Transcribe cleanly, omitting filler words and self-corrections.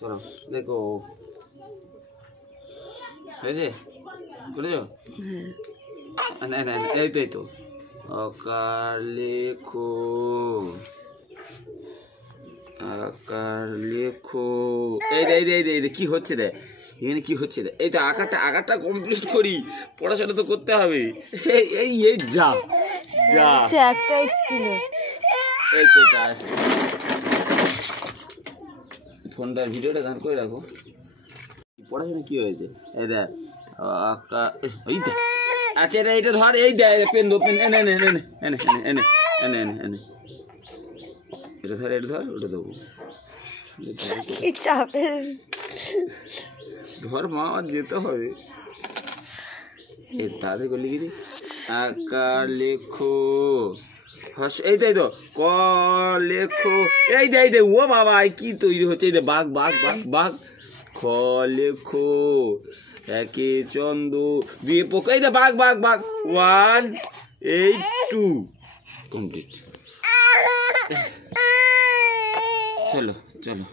চলো দেখো হয়েছে করেছো? না না এই তো এই তো আকার লেখো আকার লেখো। এই রে এই রে এই রে কি হচ্ছে রে এখানে কি হচ্ছে রে? এই তো আকারটা কমপ্লিট করি, পড়াশোনা তো করতে হবে। এই এই এই যা যা একটাই ছিল। এই তো তাই ফোনটা ভিডিওটা গান করে রাখো। পড়াশোনা কি হয়েছে? এই দেখ আকা এই দেখ। আচ্ছা এটা এটা ধর, এই দেখ পেন দো পেন এনে এনে এনে এনে এনে এনে এনে এনে এটা ধর এটা ধর ওটা দেবো। কি চাপে ধর মা আমার যেতে হবে। এই তাড়াতাড়ি করে লিখে দি আকার লেখো এই তো এই তো ক লেখো। এই দে এই দে ও বাবা কি তৈরি হচ্ছে? এই দে বাঘ বাঘ বাঘ বাঘ। খ লেখো একে চন্দ্র দুয়ে পোকা। এই দে বাঘ বাঘ বাঘ 1 8 2 কমপ্লিট। চলো চলো।